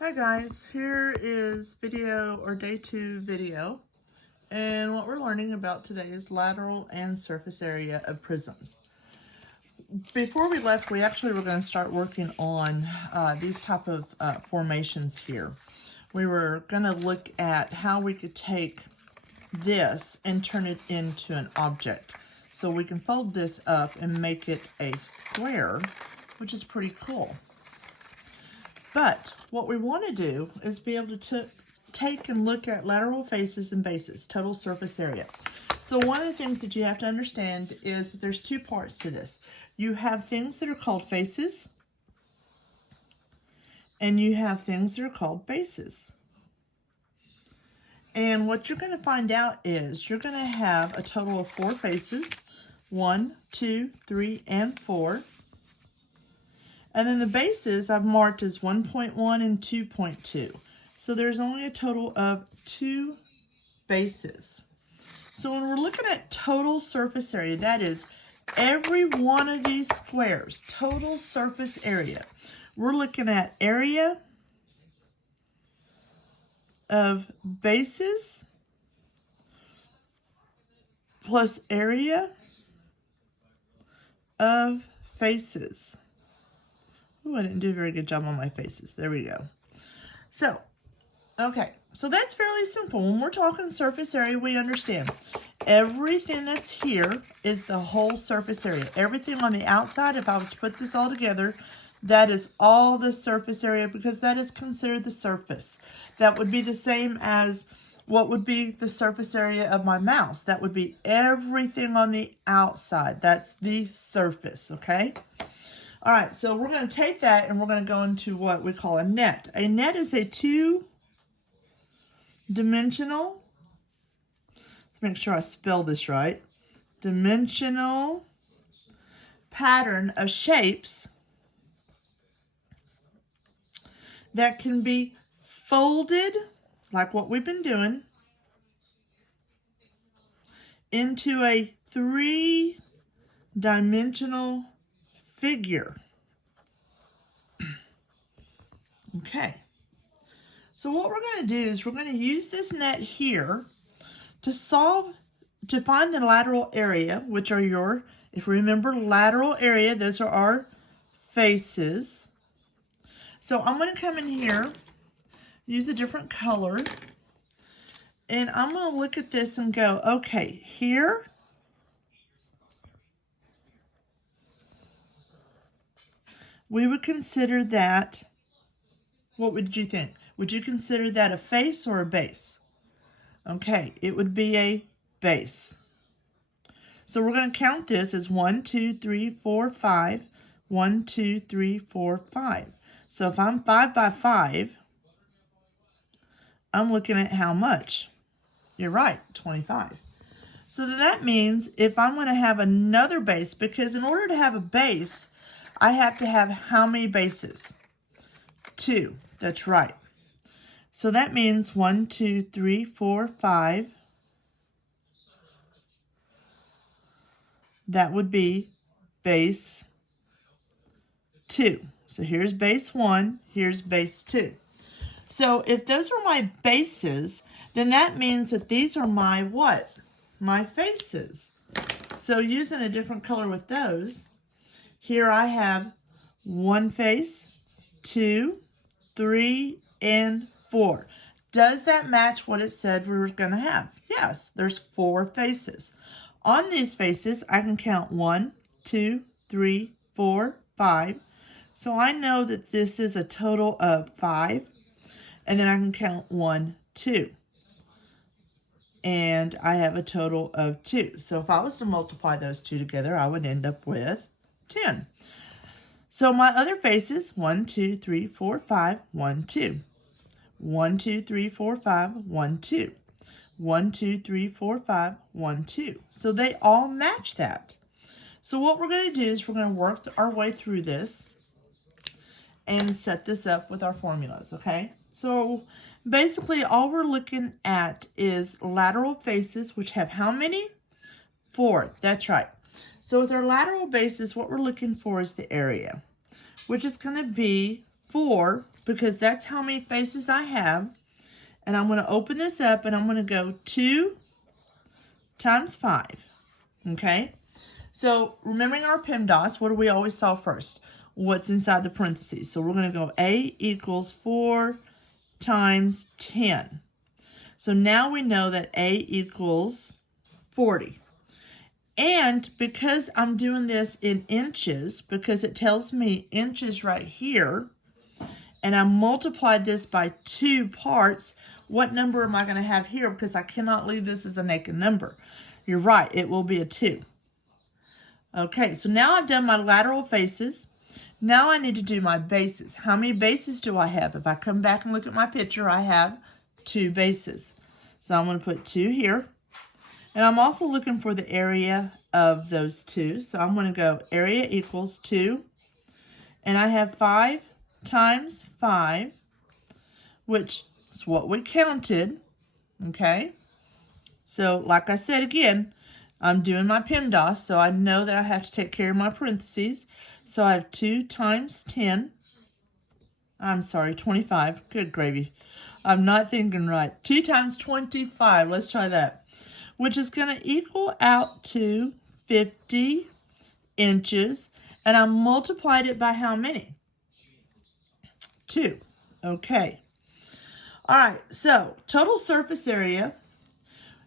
Hi guys, here is video or day 2 video, and what we're learning about today is lateral and surface area of prisms. Before we left, we actually were going to start working on these type of formations here. We were going to look at how we could take this and turn it into an object. So we can fold this up and make it a square, which is pretty cool. But what we want to do is be able to take and look at lateral faces and bases, total surface area. So one of the things that you have to understand is that there's two parts to this. You have things that are called faces, and you have things that are called bases. And what you're going to find out is you're going to have a total of 4 faces, 1, 2, 3, and 4. And then the bases I've marked as 1.1 and 2.2. So there's only a total of 2 bases. So when we're looking at total surface area, that is every one of these squares, total surface area. We're looking at area of bases plus area of faces. Ooh, I didn't do a very good job on my faces. There we go. So, okay. So that's fairly simple. When we're talking surface area, we understand everything that's here is the whole surface area. Everything on the outside, if I was to put this all together, that is all the surface area because that is considered the surface. That would be the same as what would be the surface area of my mouse. That would be everything on the outside. That's the surface, okay? All right, so we're going to take that and we're going to go into what we call a net. A net is a two-dimensional, let's make sure I spell this right, dimensional pattern of shapes that can be folded, like what we've been doing, into a 3-dimensional figure. Okay, so what we're going to do is we're going to use this net here to find the lateral area, which are your, if you remember lateral area, those are our faces. So I'm going to come in here, use a different color, and I'm going to look at this and go, okay, here, we would consider that, what would you think? Would you consider that a face or a base? Okay, it would be a base. So we're going to count this as 1, 2, 3, 4, 5. 1, 2, 3, 4, 5. So if I'm 5 by 5, I'm looking at how much? You're right, 25. So that means if I'm going to have another base, because in order to have a base, I have to have how many bases? 2. That's right. So that means 1, 2, 3, 4, 5. That would be base 2. So here's base 1, here's base 2. So if those are my bases, then that means that these are my what? My faces. So using a different color with those, here I have 1 face, 2, 3, and 4. Does that match what it said we were going to have? Yes, there's 4 faces. On these faces, I can count 1, 2, 3, 4, 5. So I know that this is a total of 5. And then I can count 1, 2. And I have a total of 2. So if I was to multiply those two together, I would end up with 10. So my other faces, 1, 2, 3, 4, 5, 1, 2. 1, 2, 3, 4, 5, 1, 2. 1, 2, 3, 4, 5, 1, 2. So they all match that. So what we're going to do is we're going to work our way through this and set this up with our formulas, okay? So basically all we're looking at is lateral faces, which have how many? 4, that's right. So with our lateral bases, what we're looking for is the area, which is going to be 4 because that's how many faces I have. And I'm going to open this up and I'm going to go 2 times 5. Okay? So remembering our PEMDAS, what do we always solve first? What's inside the parentheses? So we're going to go A equals 4 times 10. So now we know that A equals 40. And because I'm doing this in inches, because it tells me inches right here, and I multiplied this by 2 parts, what number am I going to have here? Because I cannot leave this as a naked number. You're right, it will be a 2. Okay, so now I've done my lateral faces. Now I need to do my bases. How many bases do I have? If I come back and look at my picture, I have 2 bases. So I'm going to put 2 here. And I'm also looking for the area of those 2. So I'm going to go area equals 2. And I have 5 times 5, which is what we counted. Okay. So like I said again, I'm doing my PEMDAS, so I know that I have to take care of my parentheses. So I have 2 times 10. I'm sorry, 25. Good gravy. I'm not thinking right. 2 times 25. Let's try that. Which is going to equal out to 50 inches. And I multiplied it by how many? 2. Okay. All right. So total surface area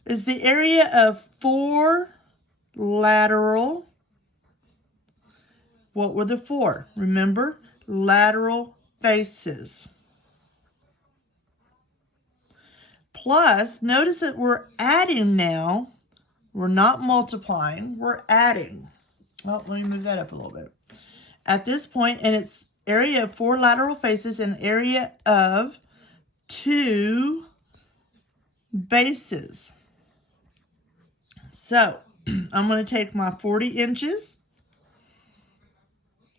is the area of 4 lateral. What were the 4? Remember, lateral faces. Plus, notice that we're adding now. We're not multiplying, we're adding. Well, let me move that up a little bit. At this point, and it's area of 4 lateral faces and area of 2 bases. So, I'm going to take my 40 inches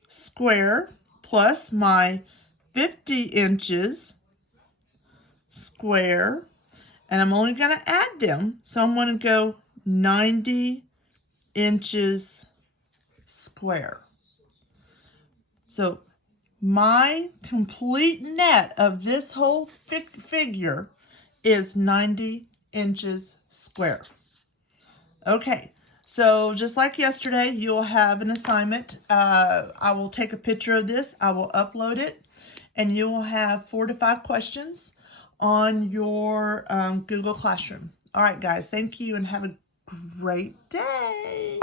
square plus my 50 inches square, and I'm only going to add them, so I'm going to go 90 inches square. So my complete net of this whole figure is 90 inches square. Okay, so just like yesterday, you'll have an assignment. I will take a picture of this, I will upload it, and you will have 4 to 5 questions on your Google Classroom. All right, guys, thank you and have a great day.